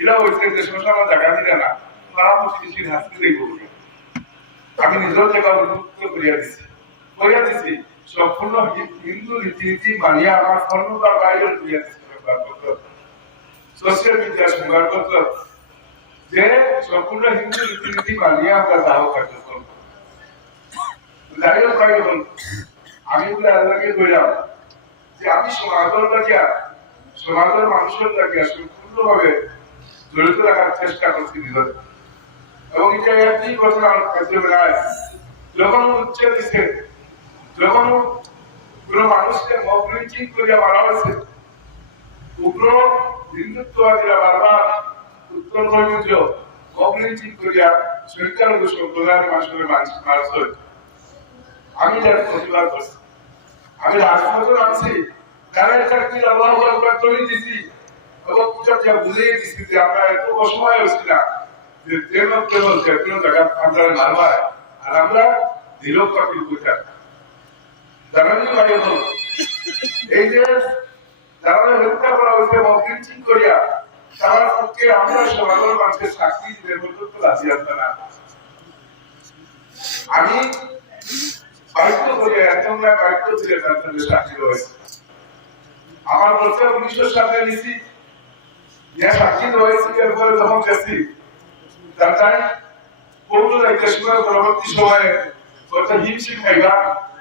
এটা হচ্ছে যে শ্মশানে জায়গা দিলে না তারা প্রতিবেশীর হাসতে দেখবো আমি নিজের জায়গা উন্মুক্ত করিয়া দিছি সম্পূর্ণ হিন্দু রীতিনীতি মানিয়া আমার স্বর্ণকার বাইরে করিয়া দিচ্ছি সোশ্যাল মিডিয়া সংবাদপত্র যে সম্পূর্ণ হিন্দু রীতিনীতি মানিয়া আমরা দাহ কার্য করব যাই হোক আমি বলে আল্লাহকে কইলাম যে আমি সমাজের লাগিয়া সমাজের মানুষের লাগিয়া সম্পূর্ণভাবে জড়িত রাখার চেষ্টা করছি নিজের এবং এটা একই কথা কার্যবেলায় যখন উচ্ছেদ দিচ্ছে যখন কোন মানুষকে মব লিঞ্চিং করিয়া মারা হয়েছে উগ্র হিন্দুত্ববাদীরা বারবার উত্তরধর্মীয় মব লিঞ্চিং করিয়া সংখ্যালঘু সম্প্রদায়ের মানুষের মারছে আমি যার প্রতিবাদ করছি আমি রাজপথে নামছি গানের চাকরি আল্লাহ আকবার তৈরি দিছি এবং যা বুঝিয়ে দিছি যে আমরা এত অসময় হচ্ছি না যে কেবল জায়গা আমরা মারবার আর আমরা নিরব পাখির পূজা জানানি ভাই হল এই যে যারা হত্যা করা হয়েছে এবং লিঞ্চিং করিয়া তারা পক্ষে আমরা সমাজের মানুষের সাক্ষী দিতে পর্যন্ত রাজি আসবে না আমি বাধ্য করিয়া একদম না বাধ্য দিয়ে তাদের সাক্ষী রয়েছে আমার বলছে 1900 সালে নিছি যে সাক্ষী রয়েছে এরপরে যখন গেছি তার পৌর রাজ্যের পরবর্তী সময়ে কত হিমশিম খাইবা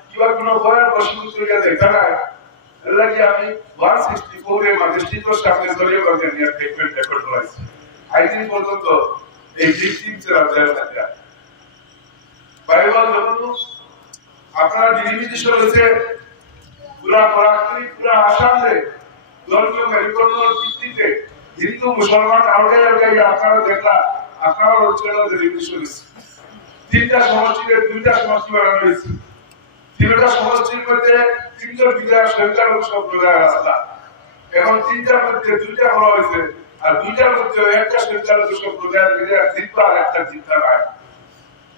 কিংবা কোনো ভয়ের প্রশ্ন করিয়া দেখা নাই এলাকি আমি 164 এর ম্যাজিস্ট্রেটের সামনে জড়িয়ে করতে নিয়ে স্টেটমেন্ট রেকর্ড করেছি আইদিন পর্যন্ত এই ভিকটিমস এর আওতায় থাকে বাইবেল যখন আপনারা ডিভিশন রয়েছে পুরা পরাক্রমী পুরা আসামে ধর্মীয় মেরুকরণের ভিত্তিতে হিন্দু মুসলমান আউটে আপনারা দেখলা আপনারা অঞ্চলের ডিভিশন তিনটা সমষ্টিতে দুইটা সমষ্টি বানানো হয়েছে তিনটা সমষ্টির মধ্যে তিনজন বিধায়ক সংখ্যালঘু সম্প্রদায়ের রাস্তা এখন তিনটার মধ্যে দুইটা হওয়া হয়েছে আর দুইটার মধ্যে একটা সংখ্যালঘু সম্প্রদায়ের বিধায়ক জিতবা আর একটা জিততে নয়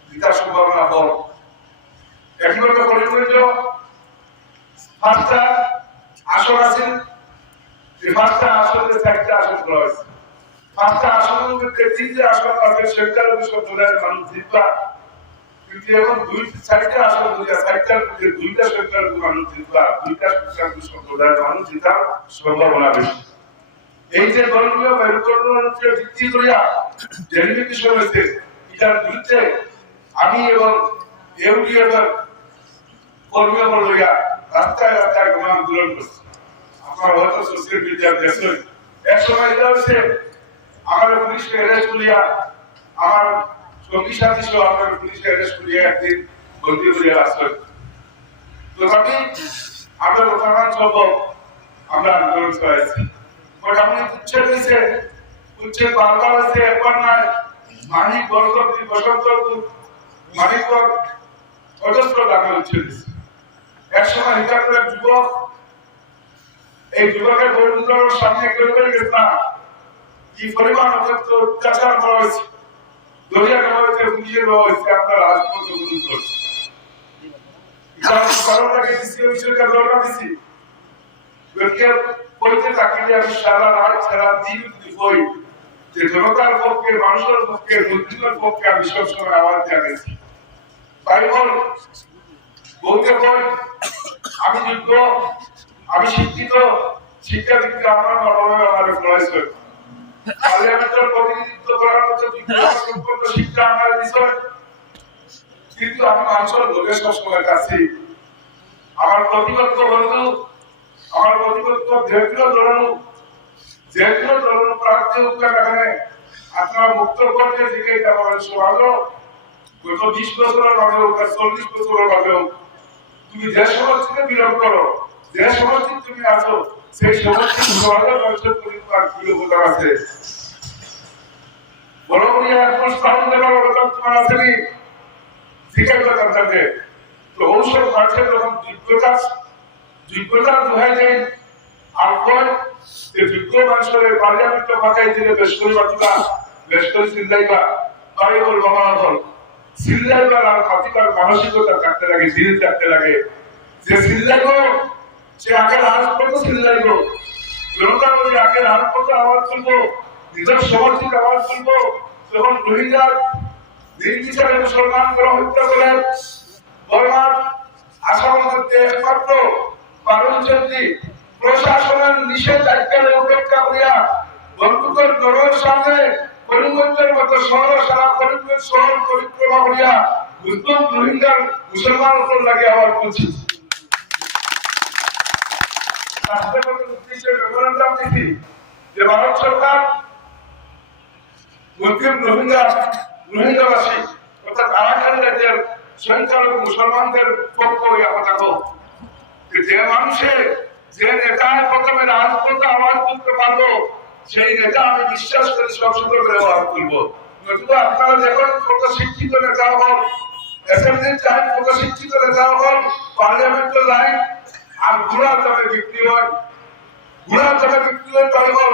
জিতার সম্ভাবনা কম একইভাবে করিমগঞ্জ পাঁচটা আসন আছে এই পাঁচটা আসনে চারটা আসন করা হয়েছে পাঁচটা আসনের মধ্যে তিনটা আসন আছে সংখ্যালঘু সম্প্রদায়ের মানুষ জিতবা কিন্তু এখন চারটা আসন চারটার মধ্যে দুইটা সংখ্যালঘু মানুষ জিতবা দুইটা সংখ্যালঘু সম্প্রদায়ের মানুষ জিতার সম্ভাবনা বেশি এই যে ধর্মীয় মেরুকরণকে ভিত্তি করিয়া ডেলিমিটেশন হয়েছে এটার বিরুদ্ধে আমি এবং ইউডিএফ কর্মী লইয়া রাস্তায় রাস্তায় গণ আন্দোলন করছি আপনার হয়তো সোশ্যাল মিডিয়া দেখছেন এক সময় এটা হচ্ছে আমার পুলিশকে অ্যারেস্ট করিয়া আমার সঙ্গী সাথী সহ আমার পুলিশকে অ্যারেস্ট করিয়া একদিন বন্দি করিয়া আসলেন তথাপি আমরা বর্তমান চলব আমরা আন্দোলন চালাইছি মোটামুটি উচ্ছেদ হয়েছে উচ্ছেদ বারবার হয়েছে একবার নয় মানিক বরকতি বসন্তপুর মানিকগড় অজস্র দামে উচ্ছেদ হয়েছে একসময় হিসাবে যুবক এই যুবকের পরিবর্তনের সামনে কেউ গেছে না কি পরিমাণ অত্যাচার করা হয়েছে দরিয়া নেওয়া হয়েছে পুলিশের নেওয়া হয়েছে আপনার রাজপথ অবরোধ করছে কারণটাকে বিষয়টা দরকার দিচ্ছি পড়তে থাকলে আমি সারা রাত সারা দিন বই যে জনতার পক্ষে মানুষের পক্ষে মুসলিমের পক্ষে আমি সবসময় আওয়াজ জানিয়েছি বাইবেল বলতে হয় আমি যোগ্য আমি শিক্ষিত শিক্ষা দিতে আমার মনোভাবে আমার প্রয়াস পার্লামেন্টের প্রতিনিধিত্ব করার মতো সম্পূর্ণ শিক্ষা আমার বিষয় কিন্তু আমি মানুষের লোকের সবসময় কাছে আমার প্রতিপক্ষ বন্ধু আমার প্রতিপক্ষ যেগুলো ধরনের প্রার্থী উৎকার এখানে আপনারা মুক্ত করতে দিকে এটা বলেন সমাজও গত 20 বছরের মাঝে হোক 40 বছরের মাঝে হোক তুমি যে সমাজ থেকে বিলম্ব করো যে সমাজ তুমি আছো সেই সমাজ থেকে সমাজের মানুষের পরিবার কিলোমিটার আছে বড় বড়িয়া এখন স্থাপন দেওয়ার অবদান তোমার আসেনি শিকার করতাম তাকে তো ঔষধ মানুষের যখন যোগ্যতা দোহাই দেয় আর কয় যে যোগ্য মানুষের পার্লামেন্ট ফাঁকাই দিলে বেশ করে বাঁচিবা বেশ করে চিল্লাইবা বাড়ি বল বাবা হল চিল্লাইবার আর বাঁচিবার মানসিকতা থাকতে লাগে ধীরে থাকতে লাগে যে চিল্লাইব সে আগের আওয়াজ করবো চিল্লাইব জনতা বলি আগের আওয়াজ করবো আওয়াজ করবো নিজের সমর্থিত আওয়াজ তুলবো যখন রোহিঙ্গার নির্বিচারে মুসলমানরা হত্যা করেন বর্মার আসামের মধ্যে একমাত্র পারুল চন্দ্রী প্রশাসনের নিষেধাজ্ঞাকে উপেক্ষা করিয়া বন্ধুকের দলের সামনে করিমগঞ্জের মতো শহর সারা করিমগঞ্জ শহর পরিক্রমা করিয়া মুসলিম রোহিঙ্গার মুসলমান উপর লাগে আওয়াজ তুলছি। রাষ্ট্রপতির উদ্দেশ্যে মেমোরেন্ডাম দিচ্ছি যে ভারত সরকার মুসলিম রোহিঙ্গাবাসী অর্থাৎ আরাকান রাজ্যের সংখ্যালঘু মুসলমানদের পক্ষ হইয়া কথা হোক যে মানুষের যে নেতায় প্রথমে রাজপথে আওয়াজ তুলতে পারবো সেই নেতা আমি বিশ্বাস করি সংসদ করে আওয়াজ তুলবো। নতুবা আপনারা দেখুন কত শিক্ষিত নেতা হল, অ্যাসেম্বলির লাইন কত শিক্ষিত নেতা হল, পার্লামেন্টের লাইন আর ঘোড়ার দামে বিক্রি হয়, ঘোড়ার দামে বিক্রি হয় তাই হল।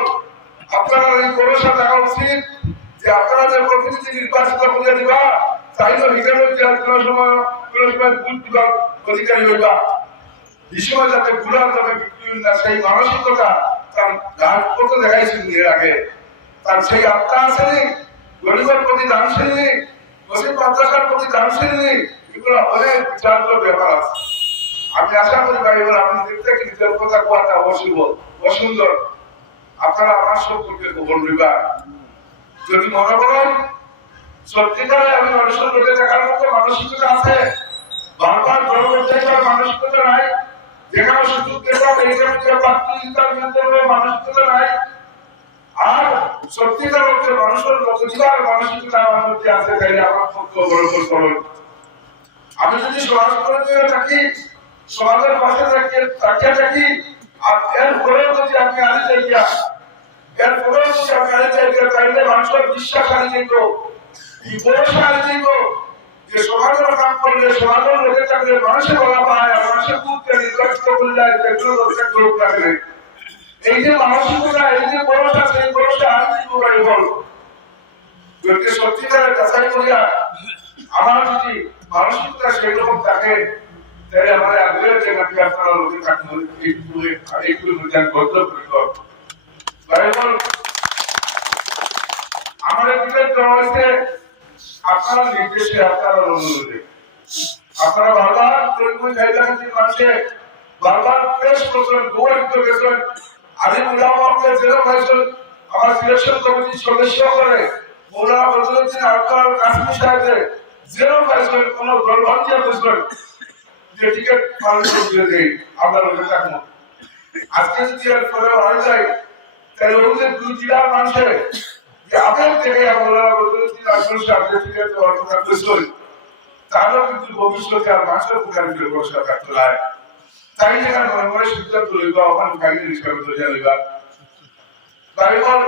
আপনারা এই ভরসা দেখা উচিত যে আপনারা যে প্রতিনিধি নির্বাচিত করে দিবা তাইলে হিসাবে কোনো সময় ভোট দিবার অধিকারী হইবা, এই সময় যাতে ঘোড়ার দামে বিক্রি না সেই মানসিকতা তার রাজপথে দেখাইছেন এর আগে। তার সেই আত্মা আসেনি, গরিবের প্রতি দানশীল, মুসলিম মাদ্রাসার প্রতি দানশীল, এগুলো অনেক বিচার্য ব্যাপার আছে। আমি আশা করি ভাই এবার আপনি দেখতে কি নিজের কথা কোয়াটা অসুন্দর, আপনারা আমার সম্পর্কে খবর নিবা। যদি মনে করেন সত্যিকারে আমি মানুষের লোকে দেখার মতো মানসিকতা আছে, বারবার গর্বের দেখার মানসিকতা নাই, যেখানে সুযোগ দেখার এইখানে মানসিকতা নাই, আর সত্যিকার মধ্যে মানুষের লোকজিবার মানসিকতা আমার মধ্যে আছে, তাইলে আমার পক্ষে গর্ব করুন। আমি যদি সমাজকর্মী থাকি, সমাজের পাশে তাকিয়ে থাকি, আর এর পরেও যদি আমি আনি যাইয়া তাইলে মানুষের বিশ্বাস আনি যাইব, ভরসা আনি যাইব যে সমাজের কাম করলে সমাজের লোকে থাকলে মানুষে বলা পায়, আর মানুষের বুঝতে নির্বাচিত করলে লোক থাকলে এই যে মানসিকতা, এই যে ভরসা, সেই ভরসা আনি যাইব ভাই বল। যদি সত্যিকারের যাচাই করিয়া আমার যদি মানসিকতা সেই রকম থাকে তাহলে আমার আগ্রহের যে নাকি আপনারা লোকে থাকতে একটু বদ্ধ করি আমার ভিতরে দেওয়া হয়েছে আপনারা নির্দেশে, আপনারা অনুরোধে, আপনারা বারবার মানুষে বারবার পেশ করছেন, গৌরবিত গেছেন, আদি মুলামাকে জেলা হয়েছেন, আমার সিলেকশন কমিটির সদস্য করে মৌলানা বদরুদ্দিন আবদুল কাসিম সাহেবের জেলা হয়েছেন, কোন দলবন্ধিয়া বুঝবেন যে টিকিট মানুষ দিয়ে দেয় আমরা লোকে থাকবো। আজকে যদি এর পরে হয়ে যায় তাহলে ওদের দুই জেলার মানুষের যে আবেগ থেকে আমরা বদরুদ্দিন আবদুল সাহেবের টিকিট অর্থ থাকতে চল, তারও কিন্তু ভবিষ্যতে আর মানুষের উপকারী ভরসা থাকতে হয়। তাই যেখানে মনে মনে সিদ্ধান্ত লইবা ওখানে ফাইনাল হিসাবে তৈরি হইবা। তাইবার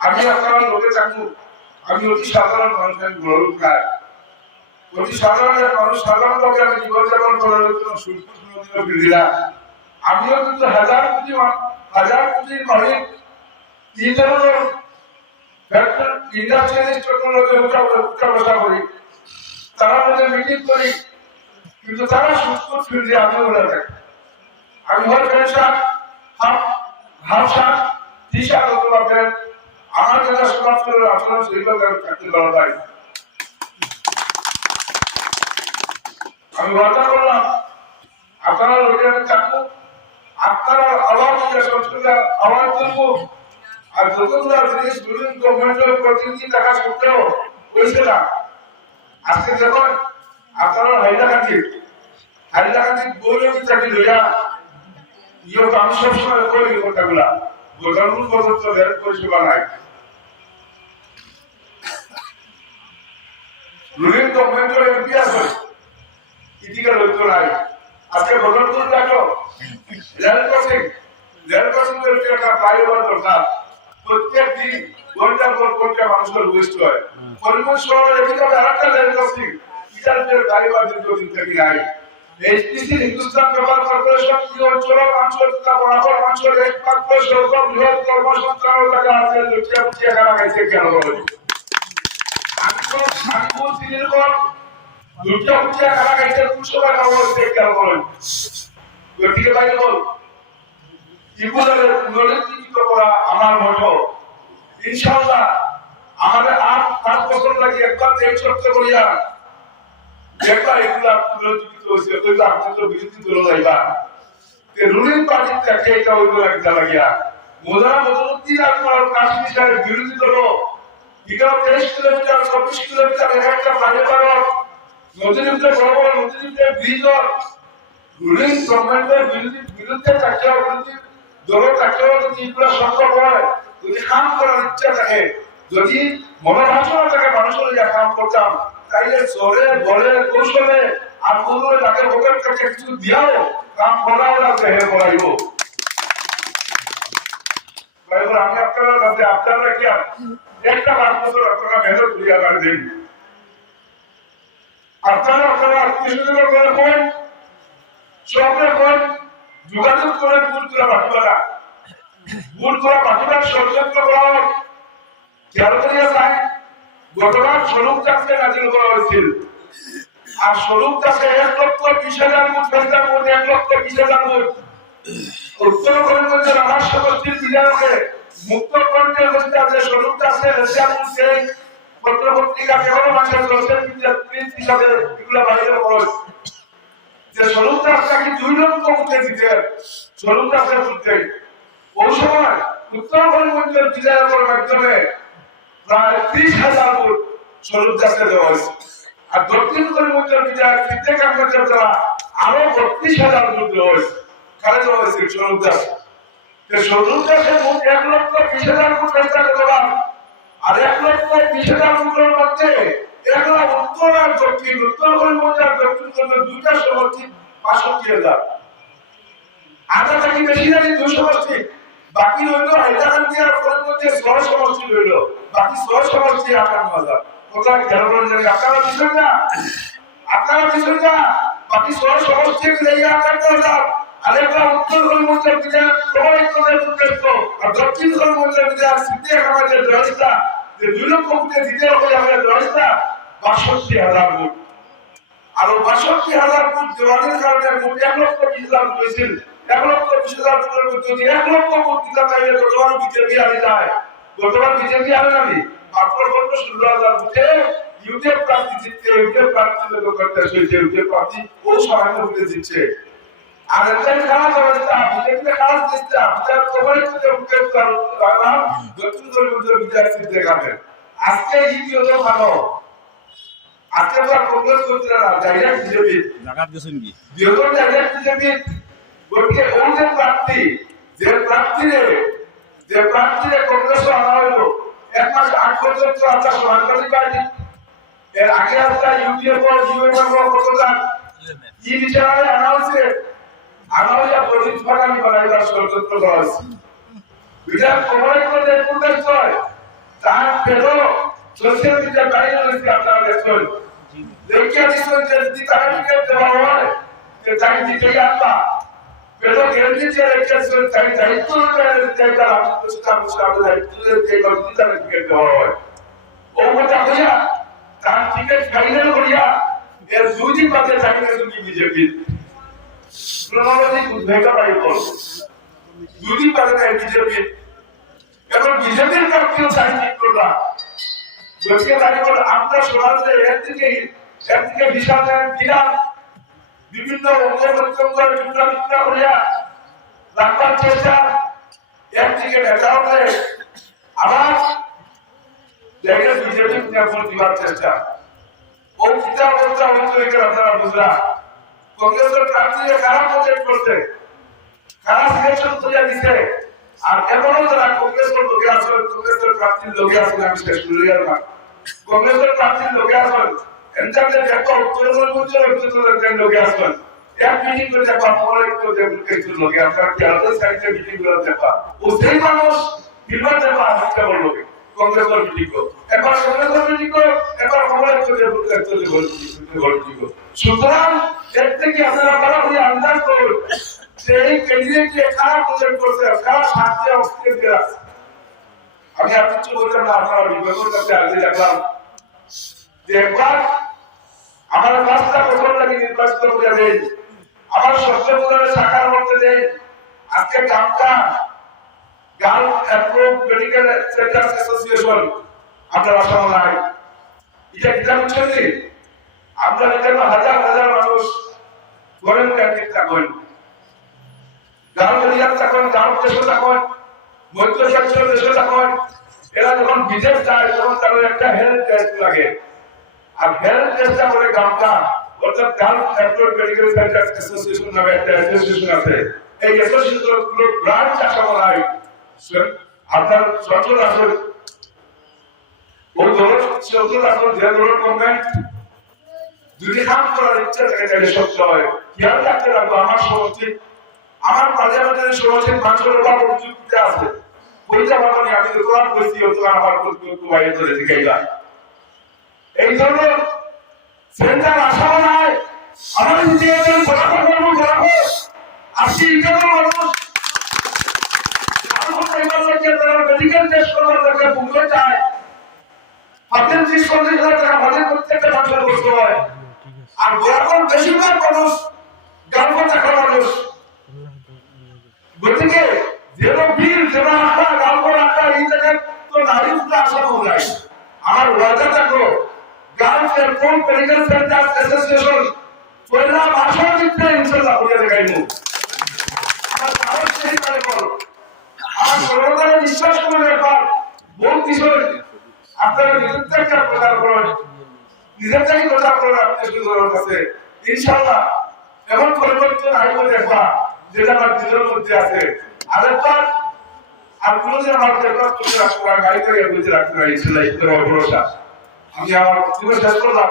আমি আপনারা লোকে থাকবো, আমি অতি সাধারণ মানুষ, আমি বড় খায় অতি সাধারণের মানুষ, সাধারণভাবে আমি জীবনযাপন করার জন্য সুস্থ আমিও কিন্তু হাজার কোটির মালিক, এই ধরনের ইন্ডাস্ট্রিয়ালিস্ট উঠা বসা করি, তারা মধ্যে মিটিং করি, কিন্তু তারা সুস্থ ফিরে আমি ওরা থাকি। আমি হয় পেনশন হাফ শাক দিশা করতে পারবেন, আমার যেটা সমাজ করে আচরণ সেইভাবে আমি থাকতে পারা যায়। আমি ওয়াদা করলাম আপনারা লোকে আমি থাকবো, আপনারা আওয়াজ সংস্কৃতি আওয়াজ তুলবো, আর যতগুলো জিনিস বিভিন্ন গভর্নমেন্টের প্রতিনিধি থাকা সত্ত্বেও হয়েছে না। আজকে দেখুন আপনারা হাইলাকান্দি বলে চাকরি লইয়া ইয়ে আমি সবসময় করি কথাগুলা গোটাগুলো পর্যন্ত হেল্প পরিষেবা নাই। রুলিং গভর্নমেন্টের এমপি আছে, ইতিকার হইতো নাই। আজকে ভগলপুর দেখো রেল ক্রসিং একটা ফ্লাইওভার দরকার, প্রত্যেক দিন ঘন্টার পর ঘন্টা মানুষের ওয়েস্ট হয়। করিমগঞ্জ শহরে এদিকে আরেকটা রেল ক্রসিং, ইটার ফ্লাইওভার দীর্ঘদিন থেকে নাই। এইচপিসি হিন্দুস্তান পেপার কর্পোরেশন কি অঞ্চল তথা বরাবর অঞ্চল একমাত্র সরকার বৃহৎ কর্মসংস্থান টাকা আছে, লুচিয়া খানা খাইছে কেন বলে আমি দিনের পর লুচিয়া খানা খাইছে 200 টাকা বলছে কেন বলেন। গতিকে ভাই বল জীবনের পুনরুজ্জীবিত করা আমার মতো ইনশাআল্লাহ আমাদের 8 বছর লাগে একবার এই চর্চা করিয়া একবার এগুলা পুনরুজ্জীবিত হয়েছে ওইটা আপনার তো বিরোধী দল যাইবা রুলিং পার্টির থেকে এটা ওইগুলো একটা লাগিয়া মোদারা বদলুদ্দিন আপনার কাশ্মীর সাহেব বিরোধী দল বিগত 23 কিলোমিটার 24 কিলোমিটার একটা ফ্লাইওভার নদীতে বড় বড় নদীতে ব্রিজ রুলিং গভর্নমেন্টের বিরুদ্ধে থাকলেও বিরোধী দল থাকলেও যদি এগুলো সম্ভব হয় যদি কাম করার ইচ্ছা থাকে যদি মনোভাবনা থাকে মানুষের যা কাম করতাম তাইলে জোরে বলে কৌশলে আর কোনো তাকে ভোটের কাছে কিছু দিয়াও কাম করাও লাগবে হে করাইব আমি আপনারা কাছে আপনারা কি একটা 5 বছর আপনারা মেহনত করিয়া লাগবেন আপনারা আত্মীয়-স্বজন করে সবরে কোন যোগাযোগ করে ভুল করা বাটিবারা ভুল করা বাটিবার ষড়যন্ত্র করা খেয়াল করিয়া যায় গতবার স্বরূপ চাষকে নাজিল করা হয়েছিল আর স্বরূপ চাষে 1,20,000 মুঠ ফেরতার মধ্যে 1,20,000 মুঠ উত্তরবঙ্গের আমার সমষ্টির বিধায়কে মুক্ত কণ্ঠে বলতে আছে স্বরূপ চাষে রাশিয়া মুঠে পত্রপত্রিকা কেবল মানুষের দর্শন প্রিন্ট হিসাবে এগুলো বাইরে হয় যে স্বরূপ চাষটাকে 2 লক্ষ মুঠে দিতে স্বরূপ চাষের মধ্যে ওই সময় উত্তরবঙ্গের বিধায়কের মাধ্যমে প্রায় 30,000 ফুট স্বরূপ চাষে দেওয়া হয়েছে আর দক্ষিণ করিমগঞ্জের বিধায়ক সিদ্দিক আহমেদের দ্বারা আরো 32,000 ফুট দেওয়া হয়েছে কারে দেওয়া হয়েছে স্বরূপ চাষ স্বরূপ চাষের মোট 1,20,000 ফুট রাস্তা দেওয়া আর 1,20,000 ফুটের মধ্যে এগুলা উত্তর আর দক্ষিণ উত্তর করিমগঞ্জ আর দক্ষিণ করিমগঞ্জ দুইটা সমষ্টি 65,000 আধা থেকে বেশি নাকি 2 সমষ্টি বাকি রইল হাইলাকান্দি আর করিমগঞ্জে 6 সমষ্টি রইল বাকি 6 সমষ্টি 58,000 কোথায় খেয়াল করেন জানি আপনারা বিষয় না বাকি 6 সমষ্টি মিলে 58,000 আর একটা উত্তর করিমগঞ্জের বিধায়ক সবাই করে উদ্দেশ্য আর দক্ষিণ করিমগঞ্জের বিধায়ক সিদ্দিক আহমেদের রাস্তা যে 2 লক্ষ ফুটে দিতে হবে আমাদের রাস্তা 62,000 ফুট আর 62,000 ফুট দেওয়ার কারণে মোট 1,20,000 ফুট হয়েছিল 1,20,000 ফুটের মধ্যে 1 লক্ষ ফুট দিতে চাইলে গতবার বিজেপি আনে যায় গতবার বিজেপি আনে নামি মাত্র 16,000 ফুটে ইউডিএফ প্রার্থী জিততে ইউডিএফ প্রার্থী লোক করতে হয়েছে ইউডিএফ প্রার্থী ও সহায়তা করে দিচ্ছে আর এটাই খারাপ অবস্থা বিজেপিতে কাজ দিচ্ছে আপনার সবাই তো উদ্যোগ করলাম দক্ষিণ করিমগঞ্জের বিজেপি দেখাবেন আজকে ইডি হলো ভালো আজকে তো কংগ্রেস করতে না ডাইরেক্ট বিজেপি জায়গা দিয়েছেন কি বিজেপি ডাইরেক্ট বিজেপি বলকে ওই যে প্রার্থীরে কংগ্রেস আনা হলো 1 মাস 8 পর্যন্ত আচ্ছা সমাজবাদী পার্টি এর আগে একটা ইউডিএফ ও ইউএনএফ কতটা কি বিষয়ে আনা হয়েছে আনাওয়া পরিচিত বাগানি বানাইবার ষড়যন্ত্র করা হয়েছে বিধান কমাই করে পুরোটাই হয় তার পেলো সোশ্যাল মিডিয়া বাইরে রয়েছে আপনারা দেখুন দেখিয়া দিচ্ছেন যে যদি তারা টিকিট দেওয়া হয় যে তাই দিতে আনবা পেলো গ্যারান্টি দিয়ে রেখেছেন তাই দায়িত্ব দিতে তারা দায়িত্ব দিতে যদি তারা টিকিট দেওয়া হয় ও কথা হইয়া তার টিকিট ফাইনাল করিয়া এর 2 দিন বাদে চাকরি শুনি বিজেপি প্রণালী উদ্বেগটা পাই বল দুদিন বাদে তাই বিজেপি এখন বিজেপির প্রার্থীও চাই ঠিক করবা বলছে তাই বল আমরা সমাজে এর থেকে বিশাল বিরাট বিভিন্ন অঙ্গপ্রত্যঙ্গের বিপ্লবিকরা হইয়া রাখবার চেষ্টা একদিকে নেতাও নেই আবার জায়গায় বিজেপি নিরাপদ দিবার চেষ্টা ও কিতা অবস্থা হচ্ছে আপনারা বুঝলা কংগ্রেসের প্রার্থীরা খারাপ প্রজেক্ট করছে খারাপ সিলেকশন করিয়া দিছে আর এমনও যারা কংগ্রেসের লোকে আসেন কংগ্রেসের প্রার্থীর লোকে আসেন আমি শেষ করিয়া না কংগ্রেসের প্রার্থীর লোকে আসেন এন্টারতে দেখো উত্তরবঙ্গের লোকে আসেন এক মিটিং করে দেখো আমার একটু কিছু লোকে আপনার কি আলাদা সাইডে মিটিং করে দেখো ও সেই মানুষ নির্বাচন দেখো আসতে বললো কংগ্রেসের মিটিং একবার কংগ্রেসের মিটিং একবার আমার একটু সুতরাং এর থেকে আপনারা বড় করে আন্দাজ করুন যে এই ক্যান্ডিডেটকে খারাপ প্রজেক্ট করছে খারাপ শাস্তি অবস্থিত করা আমি আর কিছু বলতাম না আপনারা বিভাগের কাছে আগে দেখলাম যে একবার আমার 5টা বছর লাগে নির্বাচিত করে দেয় আমার স্বচ্ছ প্রদানের শাখার মধ্যে দেয় আজকে Gulf approve medical centre association আপনার আসাম নাই এটা কিতাব চলছে আমরা এখানে হাজার হাজার মানুষ গরম ক্যান্টিন থাকেন গালফ এরিয়ার থাকেন গালফ দেশে থাকেন মধ্যপ্রাচ্য দেশে থাকেন এরা যখন বিদেশ যায় তখন তাদের একটা হেলথ টেস্ট লাগে আর হেলথ টেস্টটা করে গামটা অর্থাৎ Gulf approve medical centre association নামে একটা অ্যাসোসিয়েশন আছে এই অ্যাসোসিয়েশনের পুরো ব্রাঞ্চ আসাম নাই আপনার সরকার আসল ওই দল সরকার আসল যে দলের গভর্নমেন্ট যদি কাম করার ইচ্ছা থাকে তাহলে সত্য হয় খেয়াল রাখতে রাখবো আমার সমষ্টি আমার পার্লামেন্টের সমষ্টি মানুষের উপর প্রযুক্তিতে আছে বইটা মানে আমি কোরআন বলছি ও তো আমার প্রত্যেক বাইরে চলে শিখাইলা এই জন্য সেন্টার আশা নাই আমার ইন্ডিয়াতে বরাবর করবো বরাবর আসি ইন্ডিয়ার মানুষ মেডিকেল টেস্ট করার জন্য বুঝতে চায় হাতের 30-40 টাকা বাজেট প্রত্যেকটা মানুষের করতে হয় আর বরাবর বেশিরভাগ মানুষ গল্প দেখা মানুষ গতিকে যেন বীর যেন আশা গল্প রাখা এই জায়গায় তো নারী উঠে আসা যায় আমার ওয়াদা থাকো girls airport medical centre association পয়লা ভাষা দিতে ইনশাআল্লাহ হয়ে দেখাইবো আমার সাহস সেই করে করো আমার সর্বদাই বিশ্বাস করে ব্যাপার বহু কিছু আপনারা নিজের থেকে প্রচার করেন নিজের থেকে প্রচার করেন আপনার কাছে ইনশাআল্লাহ এমন পরিবর্তন আসবে দেখবা যেটা আমার নিজের মধ্যে আছে আরেকবার আর কোনোদিন আমার দেখবা করতে রাখবো গাড়ি করে বুঝে রাখতে পারি ইনশাআল্লাহ ভরসা আমি আমার বক্তব্য শেষ করলাম